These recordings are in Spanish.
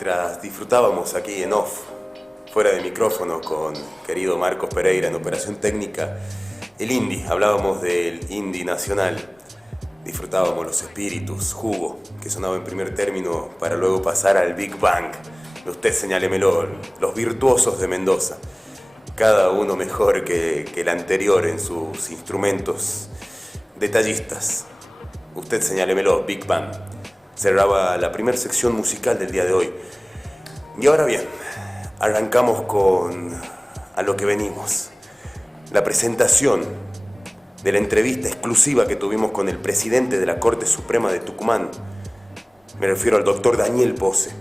mientras disfrutábamos aquí en off, fuera de micrófono, con querido Marcos Pereira en operación técnica, el indie, hablábamos del indie nacional, disfrutábamos los espíritus, jugo, que sonaba en primer término para luego pasar al Big Bang, usted señálemelo, los virtuosos de Mendoza, cada uno mejor que el anterior en sus instrumentos detallistas, usted señálemelo, Big Bang. Cerraba la primera sección musical del día de hoy. Y ahora bien, arrancamos a lo que venimos. La presentación de la entrevista exclusiva que tuvimos con el presidente de la Corte Suprema de Tucumán. Me refiero al doctor Daniel Pose.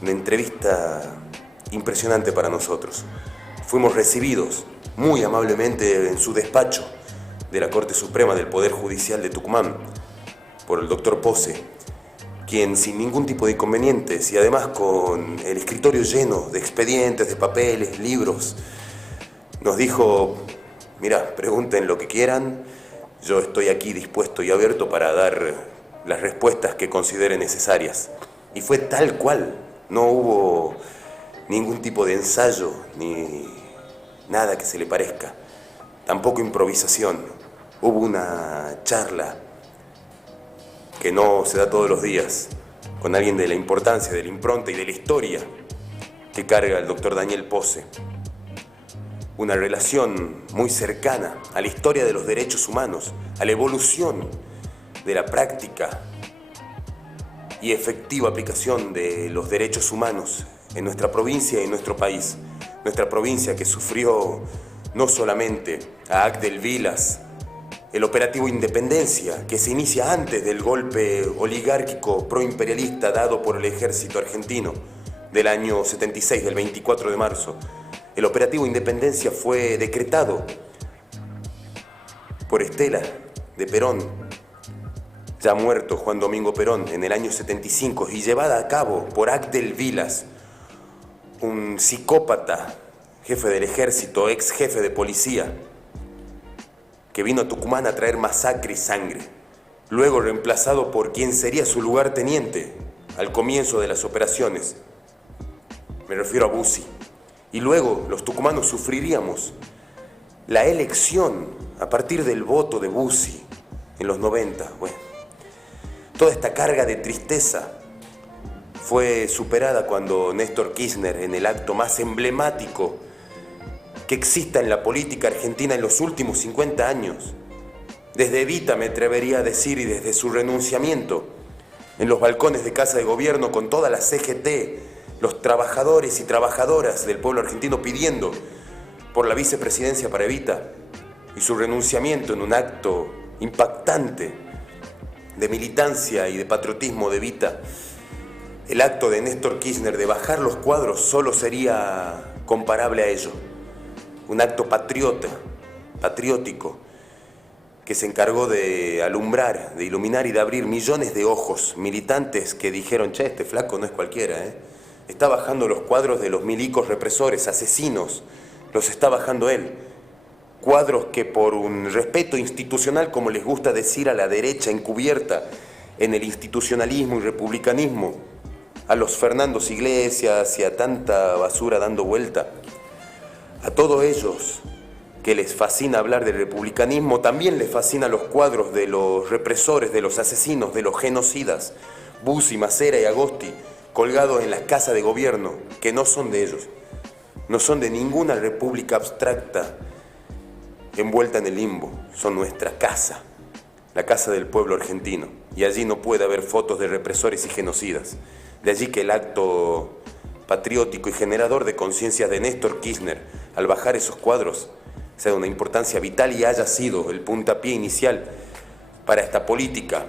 Una entrevista impresionante para nosotros. Fuimos recibidos muy amablemente en su despacho de la Corte Suprema del Poder Judicial de Tucumán por el doctor Pose, quien sin ningún tipo de inconvenientes y además con el escritorio lleno de expedientes, de papeles, libros, nos dijo: mira, pregunten lo que quieran, yo estoy aquí dispuesto y abierto para dar las respuestas que considere necesarias. Y fue tal cual, no hubo ningún tipo de ensayo ni nada que se le parezca, tampoco improvisación. Hubo una charla que no se da todos los días, con alguien de la importancia, de la impronta y de la historia que carga el doctor Daniel Pose. Una relación muy cercana a la historia de los derechos humanos, a la evolución de la práctica y efectiva aplicación de los derechos humanos en nuestra provincia y en nuestro país. Nuestra provincia que sufrió no solamente a Agdel Vilas, el operativo Independencia, que se inicia antes del golpe oligárquico proimperialista dado por el ejército argentino del año 76, del 24 de marzo. El operativo Independencia fue decretado por Estela de Perón, ya muerto Juan Domingo Perón, en el año 75, y llevada a cabo por Agdel Vilas, un psicópata, jefe del ejército, ex jefe de policía, que vino a Tucumán a traer masacre y sangre, luego reemplazado por quien sería su lugarteniente al comienzo de las operaciones. Me refiero a Bussi. Y luego los tucumanos sufriríamos la elección a partir del voto de Bussi en los 90. Bueno, toda esta carga de tristeza fue superada cuando Néstor Kirchner, en el acto más emblemático que exista en la política argentina en los últimos 50 años, desde Evita, me atrevería a decir, y desde su renunciamiento, en los balcones de Casa de Gobierno con toda la CGT, los trabajadores y trabajadoras del pueblo argentino pidiendo por la vicepresidencia para Evita, y su renunciamiento en un acto impactante de militancia y de patriotismo de Evita, el acto de Néstor Kirchner de bajar los cuadros solo sería comparable a ello. Un acto patriótico, que se encargó de alumbrar, de iluminar y de abrir millones de ojos militantes que dijeron: che, este flaco no es cualquiera, está bajando los cuadros de los milicos represores, asesinos, los está bajando él. Cuadros que por un respeto institucional, como les gusta decir a la derecha encubierta en el institucionalismo y republicanismo, a los Fernandos Iglesias y a tanta basura dando vuelta, a todos ellos que les fascina hablar del republicanismo, también les fascinan los cuadros de los represores, de los asesinos, de los genocidas, Bussi, Macera y Agosti, colgados en las casas de gobierno, que no son de ellos, no son de ninguna república abstracta envuelta en el limbo, son nuestra casa, la casa del pueblo argentino, y allí no puede haber fotos de represores y genocidas. De allí que el acto patriótico y generador de conciencia de Néstor Kirchner, al bajar esos cuadros, sea de una importancia vital y haya sido el puntapié inicial para esta política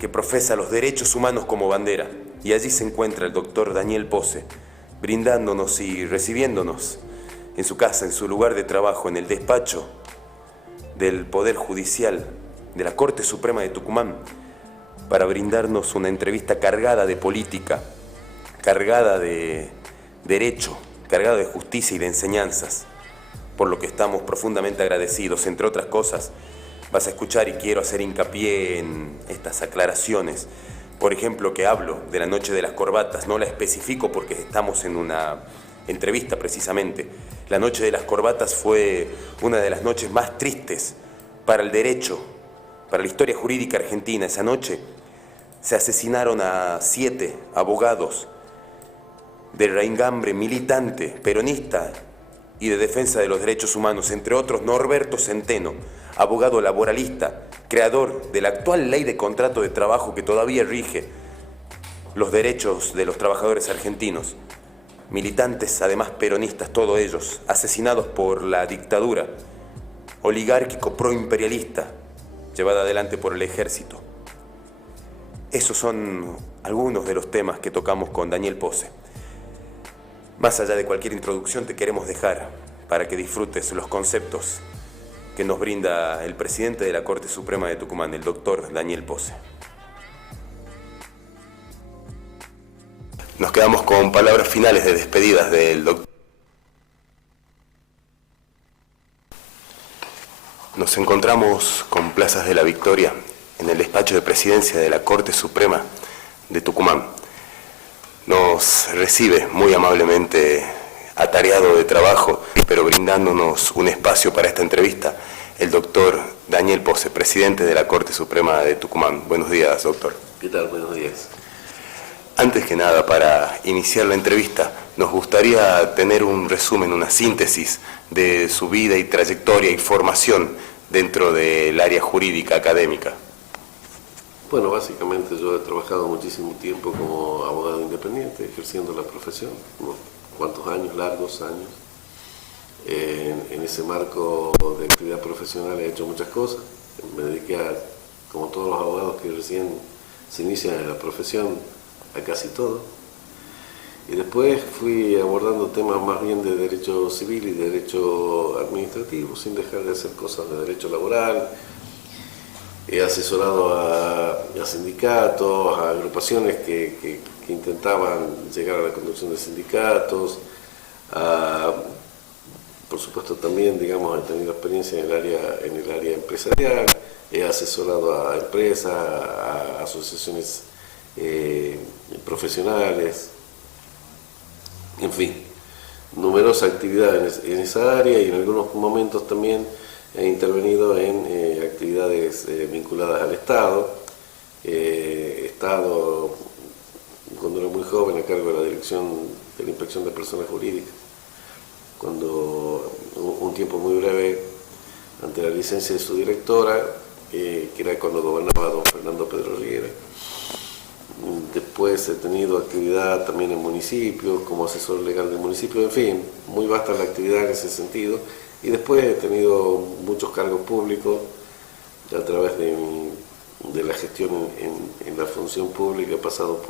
que profesa los derechos humanos como bandera. Y allí se encuentra el doctor Daniel Pose, brindándonos y recibiéndonos en su casa, en su lugar de trabajo, en el despacho del Poder Judicial de la Corte Suprema de Tucumán, para brindarnos una entrevista cargada de política, cargada de derecho, cargada de justicia y de enseñanzas, por lo que estamos profundamente agradecidos. Entre otras cosas, vas a escuchar, y quiero hacer hincapié en estas aclaraciones, Por ejemplo, que hablo de la noche de las corbatas, no la especifico porque estamos en una entrevista precisamente. La noche de las corbatas fue una de las noches más tristes para el derecho, para la historia jurídica argentina. Esa noche se asesinaron a 7 abogados de reingambre militante, peronista y de defensa de los derechos humanos, entre otros Norberto Centeno, abogado laboralista, creador de la actual ley de contrato de trabajo que todavía rige los derechos de los trabajadores argentinos. Militantes, además peronistas, todos ellos, asesinados por la dictadura oligárquico proimperialista llevada adelante por el ejército. Esos son algunos de los temas que tocamos con Daniel Pose. Más allá de cualquier introducción, te queremos dejar para que disfrutes los conceptos que nos brinda el presidente de la Corte Suprema de Tucumán, el doctor Daniel Pose. Nos quedamos con palabras finales de despedidas del doctor. Nos encontramos con Plazas de la Victoria en el despacho de presidencia de la Corte Suprema de Tucumán. Nos recibe muy amablemente, atareado de trabajo, pero brindándonos un espacio para esta entrevista, el doctor Daniel Pose, presidente de la Corte Suprema de Tucumán. Buenos días, doctor. ¿Qué tal? Buenos días. Antes que nada, para iniciar la entrevista, nos gustaría tener un resumen, una síntesis de su vida y trayectoria y formación dentro del área jurídica académica. Bueno, básicamente yo he trabajado muchísimo tiempo como abogado independiente, ejerciendo la profesión, unos cuantos años, largos años. En ese marco de actividad profesional he hecho muchas cosas. Me dediqué a, como todos los abogados que recién se inician en la profesión, a casi todo. Y después fui abordando temas más bien de derecho civil y de derecho administrativo, sin dejar de hacer cosas de derecho laboral. He asesorado a sindicatos, a agrupaciones que intentaban llegar a la conducción de sindicatos. Por supuesto también, digamos, he tenido experiencia en el área empresarial. He asesorado a empresas, a asociaciones profesionales, en fin, numerosas actividades en esa área, y en algunos momentos también he intervenido en actividades vinculadas al Estado. He estado, cuando era muy joven, a cargo de la dirección de la Inspección de Personas Jurídicas, cuando un tiempo muy breve, ante la licencia de su directora, que era cuando gobernaba don Fernando Pedro Riguera. Después he tenido actividad también en municipios, como asesor legal del municipio, en fin, muy vasta la actividad en ese sentido. Y después he tenido muchos cargos públicos a través de la gestión en la función pública. He pasado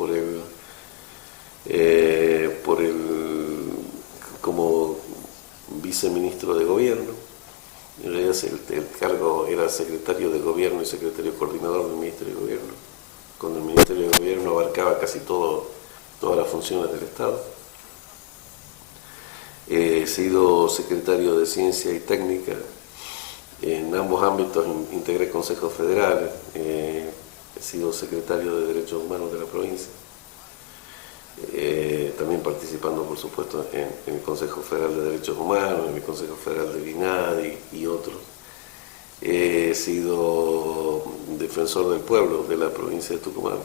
como viceministro de gobierno. En realidad el cargo era secretario de gobierno y secretario coordinador del Ministerio de Gobierno, cuando el Ministerio de Gobierno abarcaba casi todas las funciones del Estado. He sido secretario de Ciencia y Técnica. En ambos ámbitos integré consejos federales. He sido secretario de Derechos Humanos de la provincia. También participando, por supuesto, en el Consejo Federal de Derechos Humanos, en el Consejo Federal de INADI y otros. He sido defensor del pueblo de la provincia de Tucumán,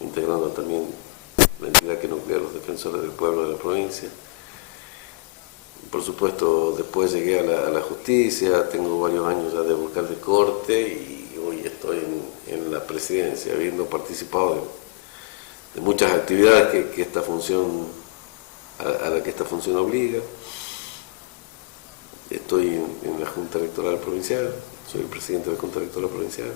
integrando también la entidad que nuclea a los defensores del pueblo de la provincia. Por supuesto, después llegué a la justicia, tengo varios años ya de vocal de corte y hoy estoy en la presidencia, habiendo participado de muchas actividades que esta función, a la que esta función obliga. Estoy en la Junta Electoral Provincial, soy el presidente de la Junta Electoral Provincial.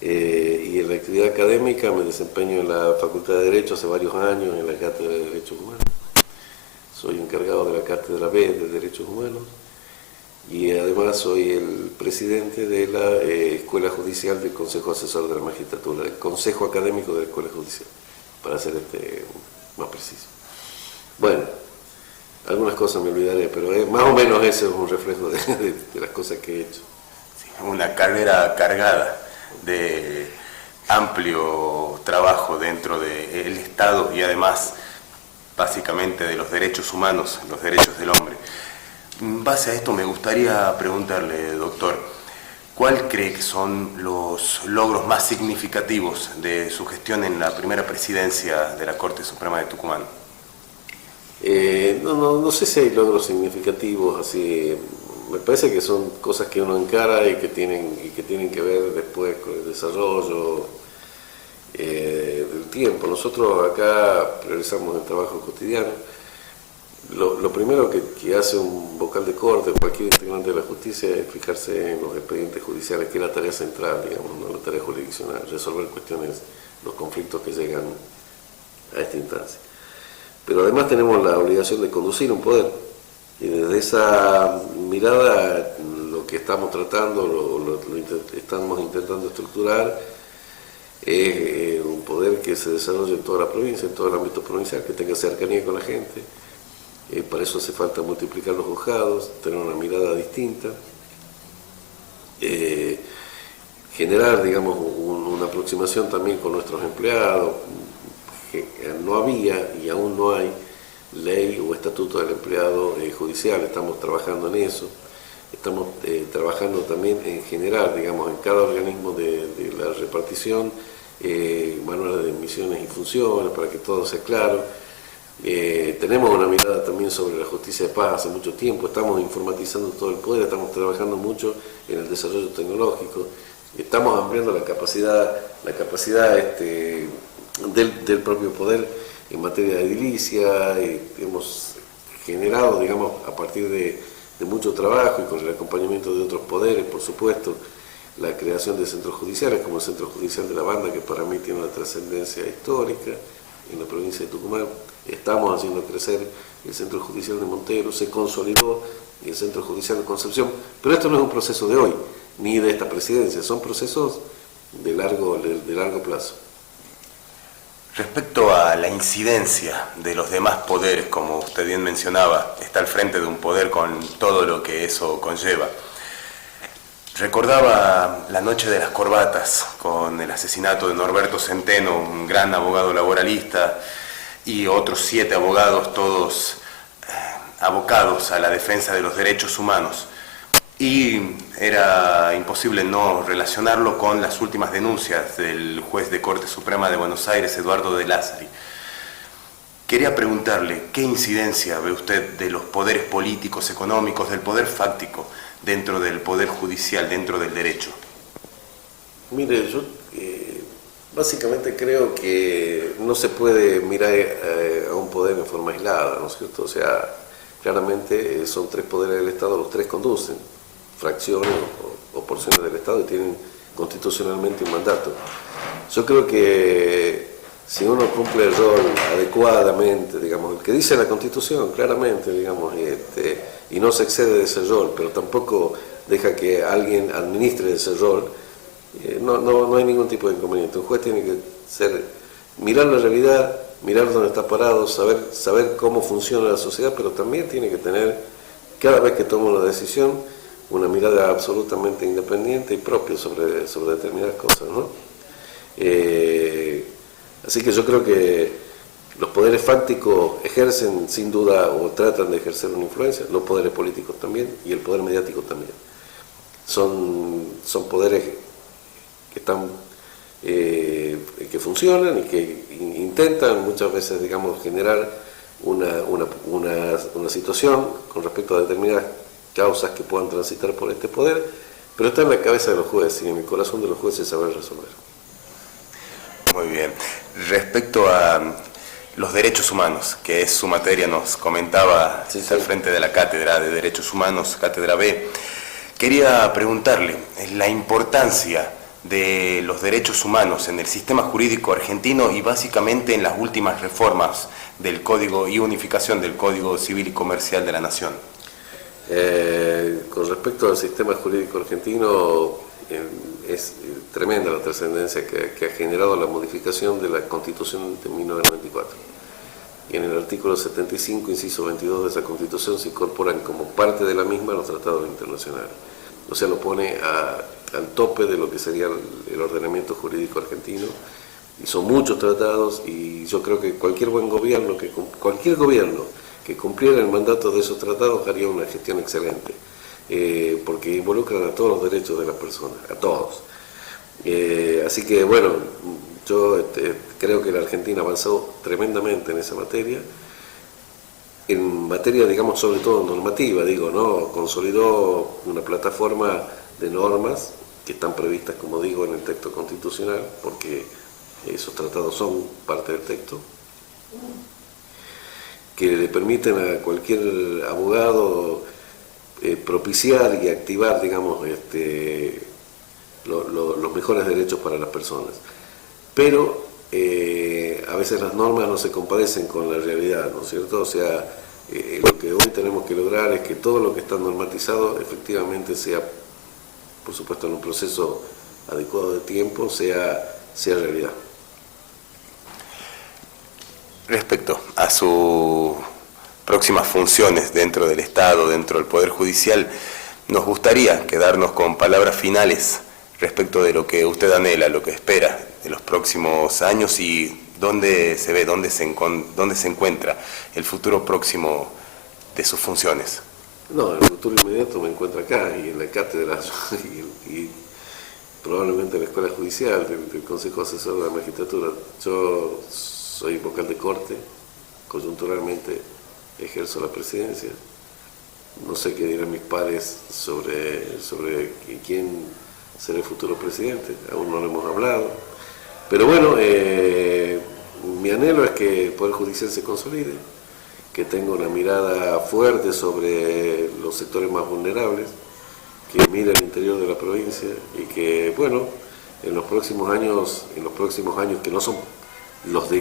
Y en la actividad académica me desempeño en la Facultad de Derecho hace varios años, en la Cátedra de Derechos Humanos. Soy encargado de la Cátedra B de Derechos Humanos y además soy el presidente de la Escuela Judicial del Consejo Asesor de la Magistratura, del Consejo Académico de la Escuela Judicial, para ser más preciso. Bueno, algunas cosas me olvidaré, pero más o menos ese es un reflejo de las cosas que he hecho. Sí, una carrera cargada de amplio trabajo dentro del Estado y además básicamente de los derechos humanos, los derechos del hombre. En base a esto me gustaría preguntarle, doctor, ¿cuál cree que son los logros más significativos de su gestión en la primera presidencia de la Corte Suprema de Tucumán? No sé si hay logros significativos, así. Me parece que son cosas que uno encara y que tienen que ver después con el desarrollo del tiempo. Nosotros acá priorizamos el trabajo cotidiano. Lo primero que hace un vocal de corte o cualquier integrante de la justicia es fijarse en los expedientes judiciales, que es la tarea central, digamos, no la tarea jurisdiccional, resolver cuestiones, los conflictos que llegan a esta instancia. Pero además tenemos la obligación de conducir un poder. Y desde esa mirada, lo que estamos tratando, estamos intentando estructurar, es un poder que se desarrolle en toda la provincia, en todo el ámbito provincial, que tenga cercanía con la gente. Para eso hace falta multiplicar los juzgados, tener una mirada distinta, generar, digamos, una aproximación también con nuestros empleados. Que no había y aún no hay ley o estatuto del empleado judicial, estamos trabajando en eso, estamos trabajando también en generar, digamos, en cada organismo de la repartición, manuales de misiones y funciones para que todo sea claro. Tenemos una mirada también sobre la justicia de paz hace mucho tiempo, estamos informatizando todo el poder, estamos trabajando mucho en el desarrollo tecnológico, estamos ampliando la capacidad del propio poder en materia de edilicia. Hemos generado, digamos, a partir de mucho trabajo y con el acompañamiento de otros poderes, por supuesto, la creación de centros judiciales, como el Centro Judicial de la Banda, que para mí tiene una trascendencia histórica en la provincia de Tucumán. Estamos haciendo crecer el Centro Judicial de Montero, se consolidó el Centro Judicial de Concepción, pero esto no es un proceso de hoy, ni de esta presidencia, son procesos de largo plazo. Respecto a la incidencia de los demás poderes, como usted bien mencionaba, está al frente de un poder con todo lo que eso conlleva. Recordaba la noche de las corbatas, con el asesinato de Norberto Centeno, un gran abogado laboralista, y otros 7 abogados, todos abocados a la defensa de los derechos humanos. Y era imposible no relacionarlo con las últimas denuncias del juez de Corte Suprema de Buenos Aires, Eduardo de Lázari. Quería preguntarle, ¿qué incidencia ve usted de los poderes políticos, económicos, del poder fáctico dentro del poder judicial, dentro del derecho? Mire, yo básicamente creo que no se puede mirar a un poder en forma aislada, ¿no es cierto? O sea, claramente son 3 poderes del Estado, los 3 conducen fracciones o porciones del Estado y tienen constitucionalmente un mandato. Yo creo que si uno cumple el rol adecuadamente, digamos, el que dice la Constitución claramente, digamos, y no se excede de ese rol, pero tampoco deja que alguien administre ese rol, no hay ningún tipo de inconveniente. Un juez tiene que mirar la realidad, mirar dónde está parado, saber cómo funciona la sociedad, pero también tiene que tener, cada vez que toma una decisión, una mirada absolutamente independiente y propia sobre determinadas cosas, ¿no? Así que yo creo que los poderes fácticos ejercen sin duda o tratan de ejercer una influencia, los poderes políticos también y el poder mediático también. Son poderes que están que funcionan y que intentan muchas veces, digamos, generar una situación con respecto a determinadas causas que puedan transitar por este poder, pero está en la cabeza de los jueces y en el corazón de los jueces saber resolver. Muy bien. Respecto a los derechos humanos, que es su materia, nos comentaba, está al frente de la Cátedra de Derechos Humanos, Cátedra B, quería preguntarle la importancia de los derechos humanos en el sistema jurídico argentino y básicamente en las últimas reformas del Código y unificación del Código Civil y Comercial de la Nación. Con respecto al sistema jurídico argentino, es tremenda la trascendencia que ha generado la modificación de la Constitución de 1994. Y en el artículo 75, inciso 22 de esa Constitución se incorporan como parte de la misma los tratados internacionales. O sea, lo pone al tope de lo que sería el ordenamiento jurídico argentino, y son muchos tratados, y yo creo que cualquier gobierno que cumpliera el mandato de esos tratados haría una gestión excelente, porque involucran a todos los derechos de las personas, a todos. Así que bueno, yo creo que la Argentina avanzó tremendamente en esa materia, digamos, sobre todo normativa, ¿no? Consolidó una plataforma de normas que están previstas, como digo, en el texto constitucional, porque esos tratados son parte del texto, que le permiten a cualquier abogado propiciar y activar, digamos, los mejores derechos para las personas. Pero a veces las normas no se compadecen con la realidad, ¿no es cierto? O sea, lo que hoy tenemos que lograr es que todo lo que está normatizado efectivamente sea, por supuesto en un proceso adecuado de tiempo, sea realidad. Respecto a sus próximas funciones dentro del Estado, dentro del Poder Judicial, nos gustaría quedarnos con palabras finales respecto de lo que usted anhela, lo que espera de los próximos años y dónde se ve, dónde se encuentra el futuro próximo de sus funciones. No, el futuro inmediato me encuentro acá y en la cátedra y probablemente en la Escuela Judicial del Consejo Asesor de la Magistratura. Yo soy vocal de corte, coyunturalmente ejerzo la presidencia. No sé qué dirán mis pares sobre quién será el futuro presidente, aún no lo hemos hablado. Pero bueno, mi anhelo es que el Poder Judicial se consolide, que tenga una mirada fuerte sobre los sectores más vulnerables, que mire al interior de la provincia y que, bueno, en los próximos años que no son los 2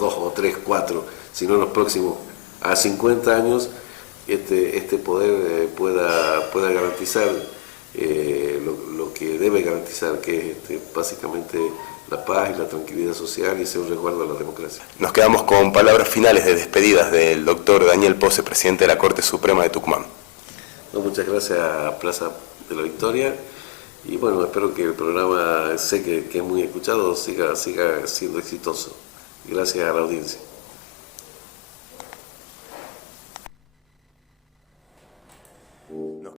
o 3, 4, sino en los próximos a 50 años, este poder pueda garantizar lo que debe garantizar, que es básicamente la paz y la tranquilidad social y ser un resguardo a la democracia. Nos quedamos con palabras finales de despedidas del doctor Daniel Pose, presidente de la Corte Suprema de Tucumán. No, muchas gracias a Plaza de la Victoria y bueno, espero que el programa, sé que es muy escuchado, siga siendo exitoso. Gracias a la audiencia.